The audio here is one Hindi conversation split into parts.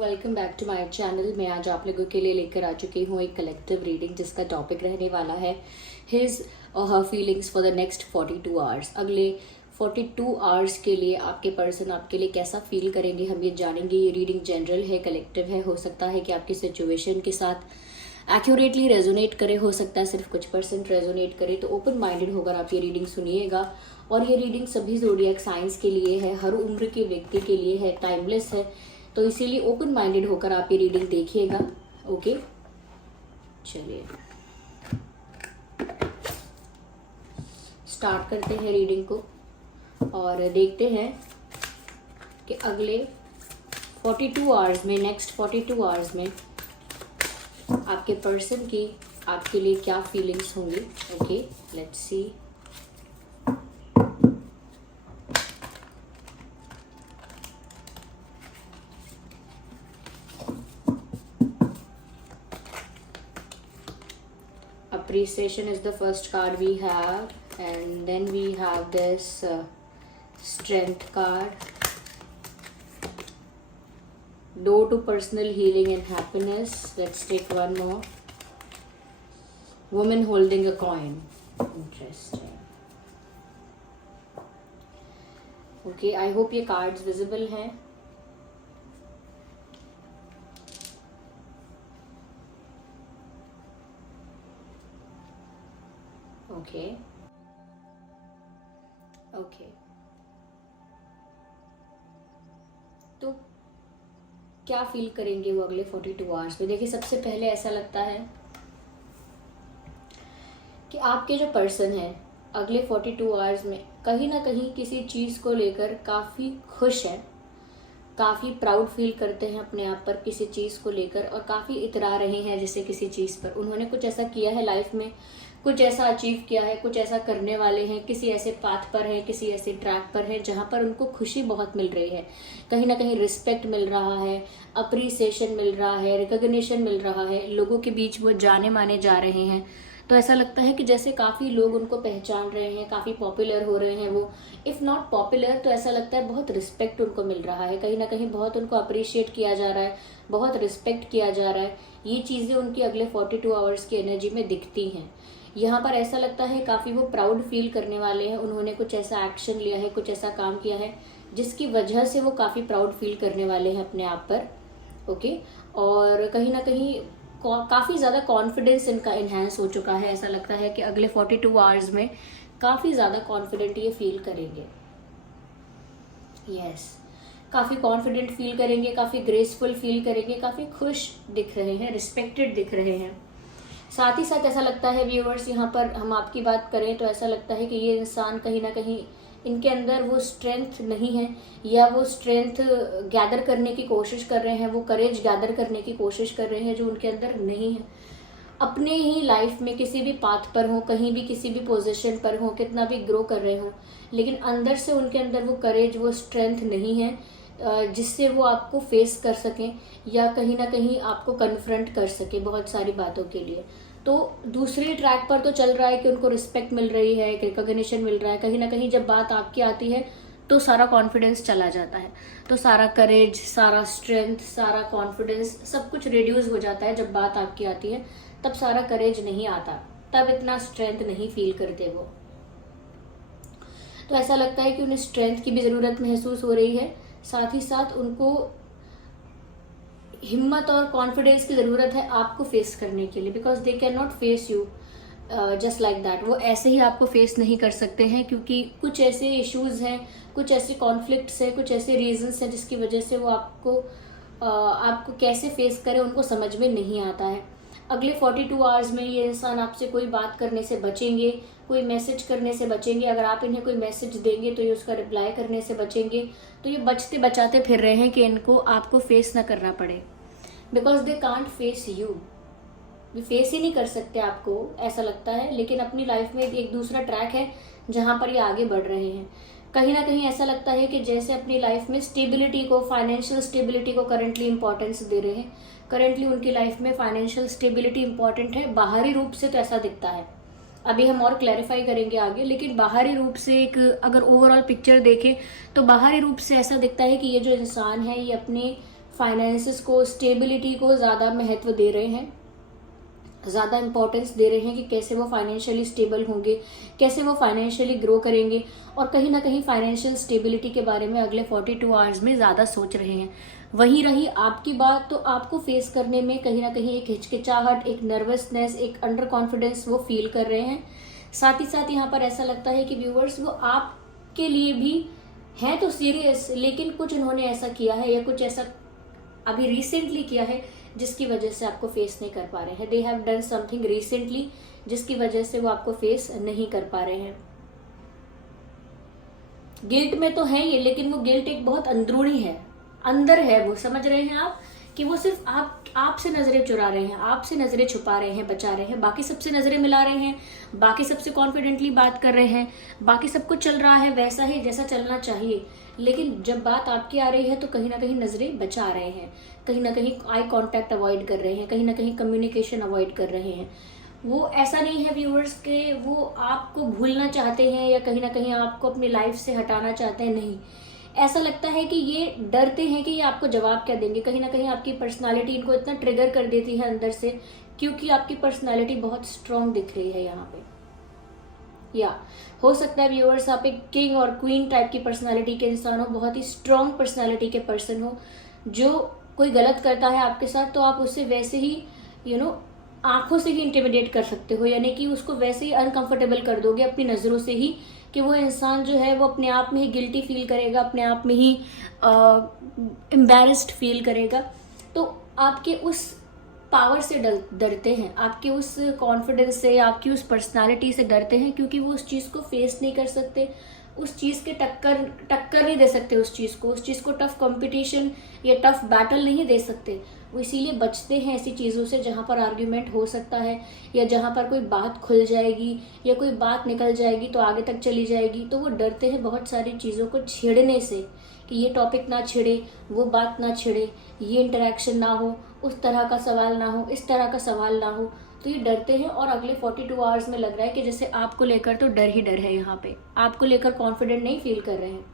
Welcome back to my channel. मैं आज आप लोगों के लिए लेकर आ चुकी हूँ एक कलेक्टिव रीडिंग जिसका टॉपिक रहने वाला है हिज और हर feelings for the next 42 hours. अगले 42 आवर्स के लिए आपके पर्सन आपके लिए कैसा फील करेंगे हम ये जानेंगे। ये रीडिंग जनरल है, कलेक्टिव है। हो सकता है कि आपकी सिचुएशन के साथ एक्यूरेटली रेजोनेट करे, हो सकता है सिर्फ कुछ परसेंट रेजोनेट करे। तो ओपन माइंडेड होकर आप ये रीडिंग सुनिएगा। और ये रीडिंग सभी ज़ोडिएक साइंस के लिए है, हर उम्र के व्यक्ति के लिए है, टाइमलेस है। तो इसीलिए ओपन माइंडेड होकर आप ये रीडिंग देखिएगा। ओके, चलिए स्टार्ट करते हैं रीडिंग को और देखते हैं कि अगले 42 आवर्स में, नेक्स्ट 42 आवर्स में आपके पर्सन की आपके लिए क्या फीलिंग्स होंगी। Okay, let's see. Appreciation is the first card we have, and then we have this strength card. Door to personal healing and happiness. Let's take one more. Woman holding a coin. Interesting. Okay, I hope ये cards visible हैं. ओके ओके, तो क्या फील करेंगे वो अगले 42 आवर्स में। देखिए, सबसे पहले ऐसा लगता है कि आपके जो पर्सन है अगले 42 आवर्स में कहीं ना कहीं किसी चीज़ को लेकर काफ़ी खुश है, काफ़ी प्राउड फील करते हैं अपने आप पर किसी चीज़ को लेकर, और काफ़ी इतरा रहे हैं जैसे किसी चीज़ पर। उन्होंने कुछ ऐसा किया है लाइफ में, कुछ ऐसा अचीव किया है, कुछ ऐसा करने वाले हैं, किसी ऐसे पाथ पर है, किसी ऐसे ट्रैक पर है जहाँ पर उनको खुशी बहुत मिल रही है। कहीं ना कहीं रिस्पेक्ट मिल रहा है, अप्रिसिएशन मिल रहा है, रिकॉग्निशन मिल रहा है, लोगों के बीच वो जाने माने जा रहे हैं। तो ऐसा लगता है कि जैसे काफ़ी लोग उनको पहचान रहे हैं, काफ़ी पॉपुलर हो रहे हैं वो। इफ़ नॉट पॉपुलर तो ऐसा लगता है बहुत रिस्पेक्ट उनको मिल रहा है, कहीं ना कहीं बहुत उनको अप्रिशिएट किया जा रहा है, बहुत रिस्पेक्ट किया जा रहा है। ये चीज़ें उनकी अगले 42 आवर्स की एनर्जी में दिखती हैं। यहाँ पर ऐसा लगता है काफ़ी वो प्राउड फील करने वाले हैं। उन्होंने कुछ ऐसा एक्शन लिया है, कुछ ऐसा काम किया है जिसकी वजह से वो काफ़ी प्राउड फील करने वाले हैं अपने आप पर। ओके, और कहीं ना कहीं काफ़ी ज़्यादा कॉन्फिडेंस इनका इन्हेंस हो चुका है। ऐसा लगता है कि अगले 42 आवर्स में काफ़ी ज़्यादा कॉन्फिडेंट ये फील करेंगे। यस, काफ़ी कॉन्फिडेंट फील करेंगे, काफ़ी ग्रेसफुल फील करेंगे, काफ़ी खुश दिख रहे हैं, रिस्पेक्टेड दिख रहे हैं। साथ ही साथ ऐसा लगता है व्यूअर्स, यहाँ पर हम आपकी बात करें तो ऐसा लगता है कि ये इंसान कहीं ना कहीं इनके अंदर वो स्ट्रेंथ नहीं है, या वो स्ट्रेंथ गैदर करने की कोशिश कर रहे हैं, वो करेज गैदर करने की कोशिश कर रहे हैं जो उनके अंदर नहीं है। अपने ही लाइफ में किसी भी पाथ पर हो, कहीं भी किसी भी पोजीशन पर हो, कितना भी ग्रो कर रहे हो, लेकिन अंदर से उनके अंदर वो करेज, वो स्ट्रेंथ नहीं है जिससे वो आपको फेस कर सकें या कहीं ना कहीं आपको कन्फ्रंट कर सके बहुत सारी बातों के लिए। तो दूसरी ट्रैक पर तो चल रहा है कि उनको रिस्पेक्ट मिल रही है, रिकॉग्निशन मिल रहा है। कहीं ना कहीं जब बात आपकी आती है तो सारा कॉन्फिडेंस चला जाता है, तो सारा करेज, सारा स्ट्रेंथ, सारा कॉन्फिडेंस सब कुछ रिड्यूस हो जाता है। जब बात आपकी आती है तब सारा करेज नहीं आता, तब इतना स्ट्रेंथ नहीं फील करते वो। तो ऐसा लगता है कि उन्हें स्ट्रेंथ की भी ज़रूरत महसूस हो रही है, साथ ही साथ उनको हिम्मत और कॉन्फिडेंस की ज़रूरत है आपको फेस करने के लिए, because they can not face you just like that. वो ऐसे ही आपको फेस नहीं कर सकते हैं क्योंकि कुछ ऐसे इश्यूज हैं, कुछ ऐसे कॉन्फ्लिक्ट्स हैं, कुछ ऐसे रीजंस हैं जिसकी वजह से वो आपको कैसे फेस करें उनको समझ में नहीं आता है। अगले 42 आवर्स में ये इंसान आपसे कोई बात करने से बचेंगे, कोई मैसेज करने से बचेंगे। अगर आप इन्हें कोई मैसेज देंगे तो ये उसका रिप्लाई करने से बचेंगे। तो ये बचते बचाते फिर रहे हैं कि इनको आपको फेस ना करना पड़े, because they can't face you. वे फेस ही नहीं कर सकते आपको, ऐसा लगता है। लेकिन अपनी लाइफ में एक दूसरा ट्रैक है जहाँ पर ये आगे बढ़ रहे हैं। कहीं ना कहीं ऐसा लगता है कि जैसे अपनी लाइफ में स्टेबिलिटी को, फाइनेंशियल स्टेबिलिटी को करंटली इंपॉर्टेंस दे रहे हैं। करंटली उनकी लाइफ में फाइनेंशियल स्टेबिलिटी इंपॉर्टेंट है। बाहरी रूप से तो ऐसा दिखता है, अभी हम और क्लैरिफाई करेंगे आगे, लेकिन बाहरी रूप से एक अगर ओवरऑल पिक्चर देखें तो बाहरी रूप से ऐसा दिखता है कि ये जो इंसान है ये अपने फाइनेंसेस को, स्टेबिलिटी को ज़्यादा महत्व दे रहे हैं, ज़्यादा इंपॉर्टेंस दे रहे हैं कि कैसे वो फाइनेंशियली स्टेबल होंगे, कैसे वो फाइनेंशियली ग्रो करेंगे, और कहीं ना कहीं फाइनेंशियल स्टेबिलिटी के बारे में अगले 42 आवर्स में ज़्यादा सोच रहे हैं। वहीं रही आपकी बात, तो आपको फेस करने में कहीं ना कहीं एक हिचकिचाहट, एक नर्वसनेस, एक अंडर कॉन्फिडेंस वो फील कर रहे हैं। साथ ही साथ यहाँ पर ऐसा लगता है कि व्यूअर्स वो आपके लिए भी है तो सीरियस, लेकिन कुछ उन्होंने ऐसा किया है या कुछ ऐसा अभी रिसेंटली किया है जिसकी वजह से आपको फेस नहीं कर पा रहे हैं। They have done something recently जिसकी वजह से वो आपको फेस नहीं कर पा रहे हैं। गिल्ट में तो है ये, लेकिन वो गिल्ट एक बहुत अंदरूनी है, अंदर है वो, समझ रहे हैं आप, कि वो सिर्फ आपसे नजरें चुरा रहे हैं, आपसे नजरें छुपा रहे हैं, बचा रहे हैं, बाकी सबसे नजरें मिला रहे हैं, बाकी सबसे कॉन्फिडेंटली बात कर रहे हैं, बाकी सब कुछ चल रहा है वैसा ही जैसा चलना चाहिए, लेकिन जब बात आपकी आ रही है तो कहीं ना कहीं नजरें बचा रहे हैं, कहीं ना कहीं आई कांटेक्ट अवॉइड कर रहे हैं, कहीं ना कहीं कम्युनिकेशन अवॉइड कर रहे हैं। वो ऐसा नहीं है व्यूअर्स के वो आपको भूलना चाहते हैं या कहीं ना कहीं आपको अपनी लाइफ से हटाना चाहते हैं, नहीं। ऐसा लगता है कि ये डरते हैं कि ये आपको जवाब क्या देंगे। कहीं ना कहीं आपकी पर्सनालिटी इनको इतना ट्रिगर कर देती है अंदर से, क्योंकि आपकी पर्सनालिटी बहुत स्ट्रांग दिख रही है यहाँ पे। या हो सकता है व्यूअर्स आप एक किंग और क्वीन टाइप की पर्सनालिटी के इंसान हो, बहुत ही स्ट्रांग पर्सनालिटी के पर्सन हो, जो कोई गलत करता है आपके साथ तो आप उससे वैसे ही आंखों से ही इंटिमिडेट कर सकते हो, यानी कि उसको वैसे ही अनकंफर्टेबल कर दोगे अपनी नजरों से ही, कि वो इंसान जो है वो अपने आप में ही गिल्टी फील करेगा, अपने आप में ही एम्बैरेस्ड फील करेगा। तो आपके उस पावर से डरते हैं, आपके उस कॉन्फिडेंस से, आपकी उस पर्सनालिटी से डरते हैं, क्योंकि वो उस चीज़ को फेस नहीं कर सकते, उस चीज़ के टक्कर नहीं दे सकते, उस चीज़ को टफ कंपटीशन या टफ बैटल नहीं दे सकते। वो इसीलिए बचते हैं ऐसी चीज़ों से जहाँ पर आर्ग्यूमेंट हो सकता है, या जहाँ पर कोई बात खुल जाएगी या कोई बात निकल जाएगी तो आगे तक चली जाएगी। तो वो डरते हैं बहुत सारी चीज़ों को छेड़ने से, कि ये टॉपिक ना छिड़े, वो बात ना छिड़े, ये इंटरेक्शन ना हो, उस तरह का सवाल ना हो, इस तरह का सवाल ना हो। तो ये डरते हैं, और अगले 42 आवर्स में लग रहा है कि जैसे आपको लेकर तो डर ही डर है, यहाँ पे आपको लेकर कॉन्फिडेंट नहीं फील कर रहे हैं।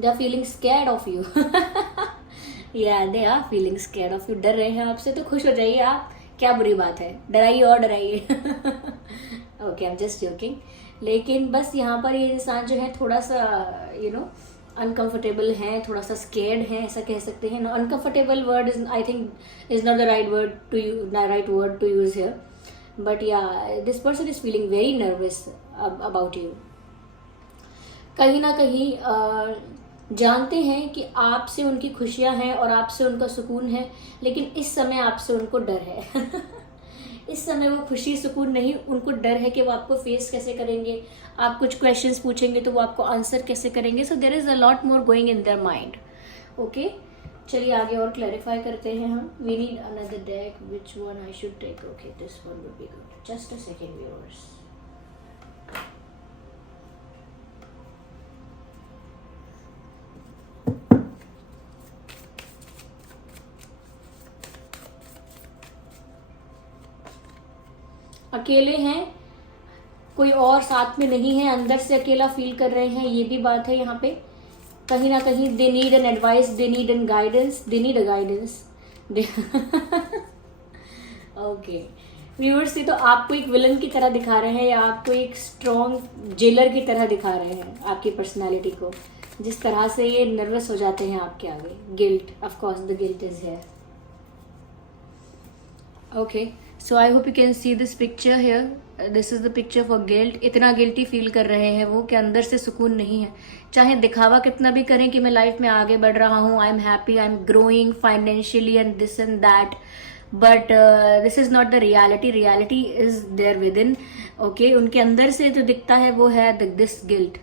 They are feeling scared of you. या they are feeling scared of you, डर रहे हैं आपसे। तो खुश हो जाइए आप, क्या बुरी बात है, डराइए और डराइए। Okay, I am just joking. लेकिन बस यहाँ पर ये इंसान जो है थोड़ा सा अनकंफर्टेबल है, थोड़ा सा स्केर्ड है, ऐसा कह सकते हैं। Uncomfortable word is I think is not the right word to use here, but yeah this person is feeling very nervous about you. कहीं ना कहीं जानते हैं कि आपसे उनकी खुशियां हैं और आपसे उनका सुकून है, लेकिन इस समय आपसे उनको डर है। इस समय वो खुशी सुकून नहीं, उनको डर है कि वो आपको फेस कैसे करेंगे, आप कुछ क्वेश्चंस पूछेंगे तो वो आपको आंसर कैसे करेंगे। So there is a lot more going in their mind. Okay, चलिए आगे और क्लैरिफाई करते हैं हम। We need another deck, which one I should take? Okay, this one would be good. Just a second viewers. अकेले हैं, कोई और साथ में नहीं है, अंदर से अकेला फील कर रहे हैं, ये भी बात है यहाँ पे। कहीं ना कहीं they need an advice, they need an guidance, they need a guidance. Okay viewers, ये तो आपको एक विलन की तरह दिखा रहे हैं या आपको एक स्ट्रॉन्ग जेलर की तरह दिखा रहे हैं आपकी पर्सनालिटी को, जिस तरह से ये नर्वस हो जाते हैं आपके आगे। Guilt, of course the guilt is here. Okay, so I hope you can see this picture here. This is the picture for guilt. इतना गिल्टी फील कर रहे हैं वो कि अंदर से सुकून नहीं है, चाहे दिखावा कितना भी करें कि मैं लाइफ में आगे बढ़ रहा हूँ, I am happy, I am growing financially and this and that, but this is not the reality. Reality is there within. Okay, उनके अंदर से जो दिखता है वो है this guilt.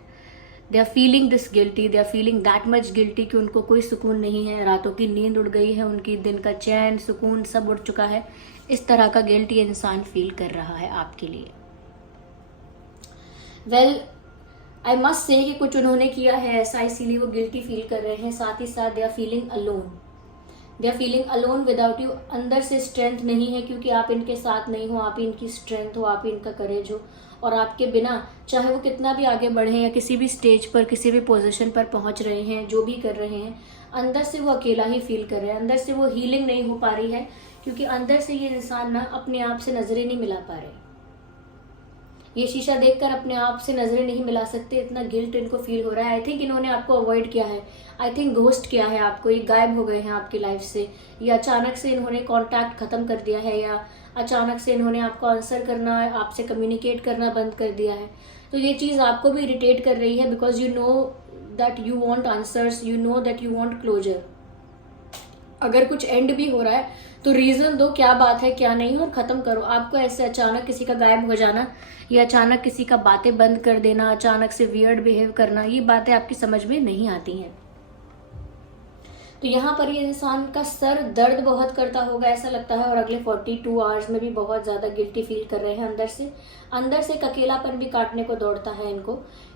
They are feeling this guilty, they are feeling that much guilty कि उनको कोई सुकून नहीं है, रातों की नींद उड़ गई है उनकी, दिन का चैन सुकून सब उड़ चुका है। इस तरह का गिल्ट ये इंसान फील कर रहा है आपके लिए। वेल, आई मस्ट से कि कुछ उन्होंने किया है ऐसा, इसीलिए वो गिल्टी फील कर रहे हैं। साथ ही साथ they are feeling alone, they are feeling alone without you. अंदर से स्ट्रेंथ नहीं है, क्योंकि आप इनके साथ नहीं हो, आप ही इनकी स्ट्रेंथ हो, आप ही इनका करेज हो, और आपके बिना चाहे वो कितना भी आगे बढ़े या किसी भी स्टेज पर किसी भी पोजीशन पर पहुंच रहे हैं, जो भी कर रहे हैं, अंदर से वो अकेला ही फील कर रहे हैं, अंदर से वो हीलिंग नहीं हो पा रही है, क्योंकि अंदर से ये इंसान ना अपने आप से नजरें नहीं मिला पा रहे। ये शीशा देखकर अपने आप से नजरें नहीं मिला सकते, इतना गिल्ट इनको फील हो रहा है। आई थिंक इन्होंने आपको अवॉइड किया है, आई थिंक घोस्ट किया है आपको, ये गायब हो गए हैं आपकी लाइफ से, या अचानक से इन्होंने कांटेक्ट खत्म कर दिया है, या अचानक से इन्होंने आपको आंसर करना, आपसे कम्युनिकेट करना बंद कर दिया है। तो ये चीज़ आपको भी इरिटेट कर रही है, because you know that you want answers, you know that you want closure. अगर कुछ एंड भी हो रहा है तो रीजन दो, क्या बात है क्या नहीं, और खत्म करो। आपको ऐसे अचानक किसी का गायब हो जाना या अचानक किसी का बातें बंद कर देना, अचानक से वियर्ड बिहेव करना, ये बातें आपकी समझ में नहीं आती हैं। तो यहाँ पर ये इंसान का सर दर्द बहुत करता होगा ऐसा लगता है, और अगले 42 आवर्स में भी बहुत ज़्यादा गिल्टी फील कर रहे हैं अंदर से एक अकेलापन भी काटने को दौड़ता है इनको,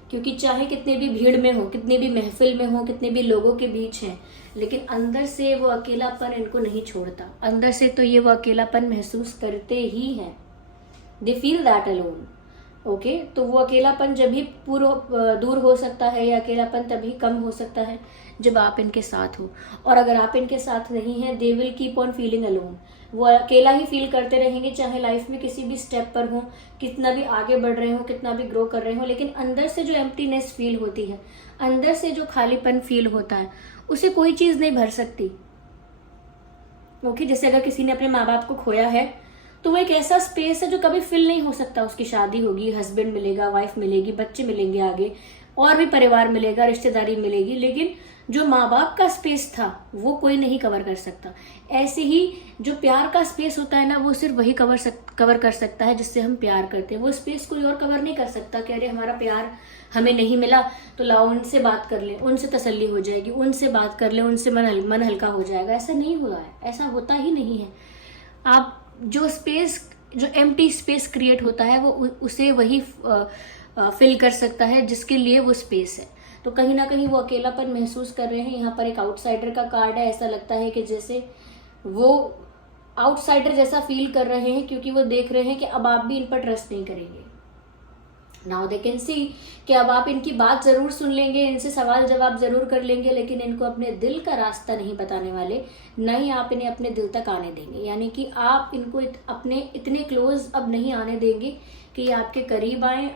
क्योंकि चाहे कितने भी भीड़ में हो, कितने भी महफिल में हो, कितने भी लोगों के बीच हैं, लेकिन अंदर से वो अकेलापन इनको नहीं छोड़ता। अंदर से तो ये वो अकेलापन महसूस करते ही हैं, they feel that alone. Okay, तो वो अकेलापन जब भी दूर हो सकता है, या अकेलापन तभी कम हो सकता है जब आप इनके साथ हो। और अगर आप इनके साथ नहीं हैं, they will keep on feeling alone, वो अकेला ही फील करते रहेंगे, चाहे लाइफ में किसी भी स्टेप पर हो, कितना भी आगे बढ़ रहे हो, कितना भी ग्रो कर रहे हो, लेकिन अंदर से जो एम्प्टीनेस फील होती है, अंदर से जो खालीपन फील होता है, उसे कोई चीज नहीं भर सकती। ओके, जैसे अगर किसी ने अपने माँ बाप को खोया है, तो वो एक ऐसा स्पेस है जो कभी फिल नहीं हो सकता। उसकी शादी होगी, हस्बैंड मिलेगा, वाइफ मिलेगी, बच्चे मिलेंगे, आगे और भी परिवार मिलेगा, रिश्तेदारी मिलेगी, लेकिन जो माँ बाप का स्पेस था वो कोई नहीं कवर कर सकता। ऐसे ही जो प्यार का स्पेस होता है ना, वो सिर्फ वही कवर कर सकता है जिससे हम प्यार करते हैं। वो स्पेस कोई और कवर नहीं कर सकता कि अरे हमारा प्यार हमें नहीं मिला तो लाओ उनसे बात कर ले, उनसे तसल्ली हो जाएगी, उनसे बात कर ले, उनसे मन हल्का हो जाएगा। ऐसा नहीं हुआ है, ऐसा होता ही नहीं है। आप जो स्पेस, जो एम्प्टी स्पेस क्रिएट होता है, वो उसे वही फिल कर सकता है जिसके लिए वो स्पेस है। तो कहीं ना कहीं वो अकेलापन महसूस कर रहे हैं। यहाँ पर एक आउटसाइडर का कार्ड है, ऐसा लगता है कि जैसे वो आउटसाइडर जैसा फील कर रहे हैं, क्योंकि वो देख रहे हैं कि अब आप भी इन पर ट्रस्ट नहीं करेंगे। नाउ दे कैन सी कि अब आप इनकी बात जरूर सुन लेंगे, इनसे सवाल जवाब जरूर कर लेंगे, लेकिन इनको अपने दिल का रास्ता नहीं बताने वाले, न ही आप इन्हें अपने दिल तक आने देंगे। यानी कि आप इनको अपने इतने क्लोज अब नहीं आने देंगे कि ये आपके करीब आए,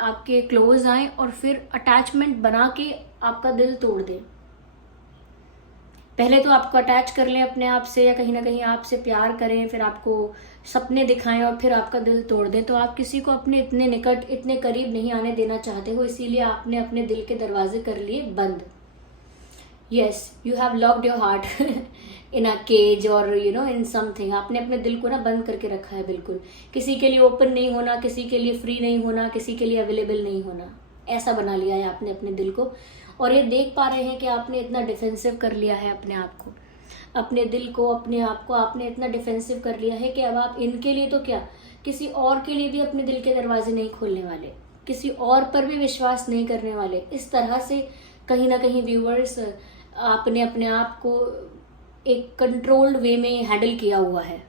आपके क्लोज आए और फिर अटैचमेंट बना के आपका दिल तोड़ दें। पहले तो आपको अटैच कर लें अपने आप से, या कहीं ना कहीं आपसे प्यार करें, फिर आपको सपने दिखाएं और फिर आपका दिल तोड़ दें। तो आप किसी को अपने इतने निकट, इतने करीब नहीं आने देना चाहते हो, इसीलिए आपने अपने दिल के दरवाजे कर लिए बंद। Yes, you have locked your heart in a cage और इन समथिंग। आपने अपने दिल को ना बंद करके रखा है, बिल्कुल किसी के लिए ओपन नहीं होना, किसी के लिए फ्री नहीं होना, किसी के लिए अवेलेबल नहीं होना, ऐसा बना लिया है आपने अपने दिल को। और ये देख पा रहे हैं कि आपने इतना डिफेंसिव कर लिया है अपने आप को, अपने दिल को, अपने आप को आपने इतना डिफेंसिव कर लिया है कि अब आप इनके लिए तो क्या, किसी और के लिए भी अपने दिल के दरवाजे नहीं खोलने वाले, किसी और पर भी विश्वास नहीं करने वाले। इस तरह से कहीं ना कहीं व्यूअर्स, आपने अपने आप को एक कंट्रोल्ड वे में हैंडल किया हुआ है,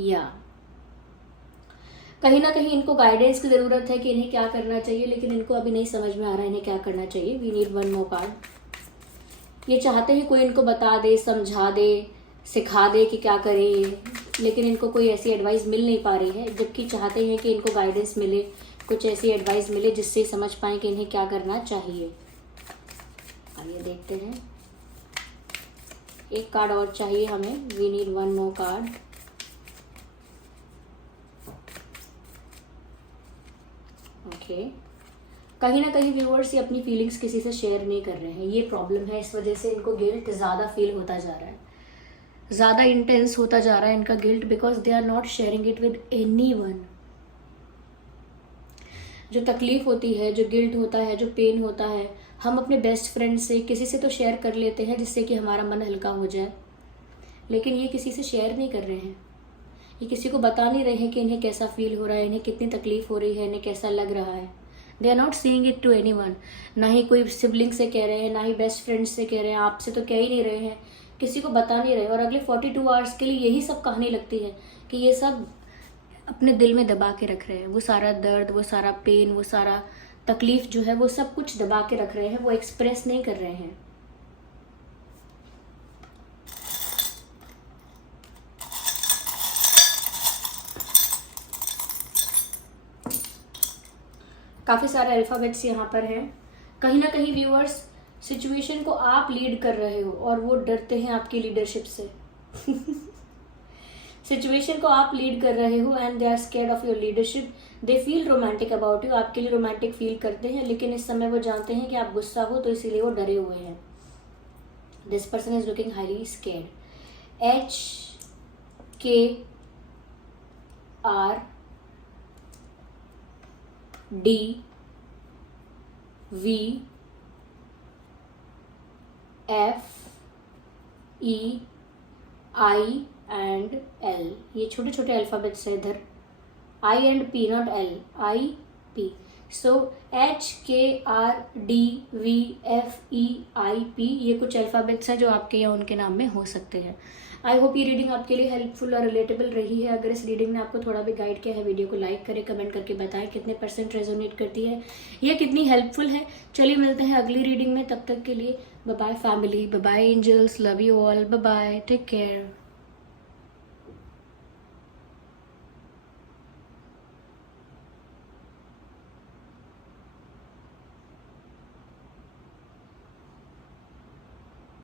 या कहीं ना कहीं इनको गाइडेंस की जरूरत है कि इन्हें क्या करना चाहिए, लेकिन इनको अभी नहीं समझ में आ रहा है इन्हें क्या करना चाहिए। We need one more card. ये चाहते हैं कोई इनको बता दे, समझा दे, सिखा दे कि क्या करें, लेकिन इनको कोई ऐसी एडवाइस मिल नहीं पा रही है, जबकि चाहते हैं कि इनको गाइडेंस मिले, कुछ ऐसी एडवाइस मिले जिससे समझ पाए कि इन्हें क्या करना चाहिए। आइए देखते हैं, एक कार्ड और चाहिए हमें। We need one more card. Okay, कहीं ना कहीं व्यूअर्स ये अपनी फीलिंग्स किसी से शेयर नहीं कर रहे हैं, ये प्रॉब्लम है। इस वजह से इनको गिल्ट ज़्यादा फील होता जा रहा है, ज़्यादा इंटेंस होता जा रहा है इनका guilt, because they are not sharing it with anyone. जो तकलीफ होती है, जो गिल्ट होता है, जो पेन होता है, हम अपने बेस्ट फ्रेंड से, किसी से तो शेयर कर लेते हैं जिससे कि हमारा मन हल्का हो जाए, लेकिन ये किसी से शेयर नहीं कर रहे हैं। ये किसी को बता नहीं रहे हैं कि इन्हें कैसा फील हो रहा है, इन्हें कितनी तकलीफ हो रही है, इन्हें कैसा लग रहा है। They are not saying it to anyone. ना ही कोई सिबलिंग से कह रहे हैं, ना ही बेस्ट फ्रेंड से कह रहे हैं, आपसे तो कह ही नहीं रहे हैं, किसी को बता नहीं रहे। और अगले 42 आवर्स के लिए यही सब कहानी लगती है कि ये सब अपने दिल में दबा के रख रहे हैं। वो सारा दर्द, वो सारा पेन, वो सारा तकलीफ जो है वो सब कुछ दबा के रख रहे हैं, वो एक्सप्रेस नहीं कर रहे हैं। काफी सारे अल्फाबेट्स यहाँ पर हैं। कहीं ना कहीं व्यूअर्स, सिचुएशन को आप लीड कर रहे हो और वो डरते हैं आपकी लीडरशिप से। सिचुएशन को आप लीड कर रहे हो and they are scared of your leadership. They feel romantic about you, आपके लिए रोमांटिक फील करते हैं, लेकिन इस समय वो जानते हैं कि आप गुस्सा हो, तो इसीलिए वो डरे हुए हैं। This person is looking highly scared. HKRDVFEI and L, ये छोटे छोटे अल्फाबेट्स है इधर। I and P, not L, I P। So HKRDVFEIP, ये कुछ अल्फाबेट्स हैं जो आपके या उनके नाम में हो सकते हैं। आई होप ये रीडिंग आपके लिए हेल्पफुल और रिलेटेबल रही है। अगर इस रीडिंग ने आपको थोड़ा भी गाइड किया है, वीडियो को लाइक करें, कमेंट करके बताएं कितने % रेजोनेट करती है, ये कितनी हेल्पफुल है। चलिए मिलते हैं अगली रीडिंग में, तब तक के लिए bye bye family, bye bye angels, love you all, bye bye, take care.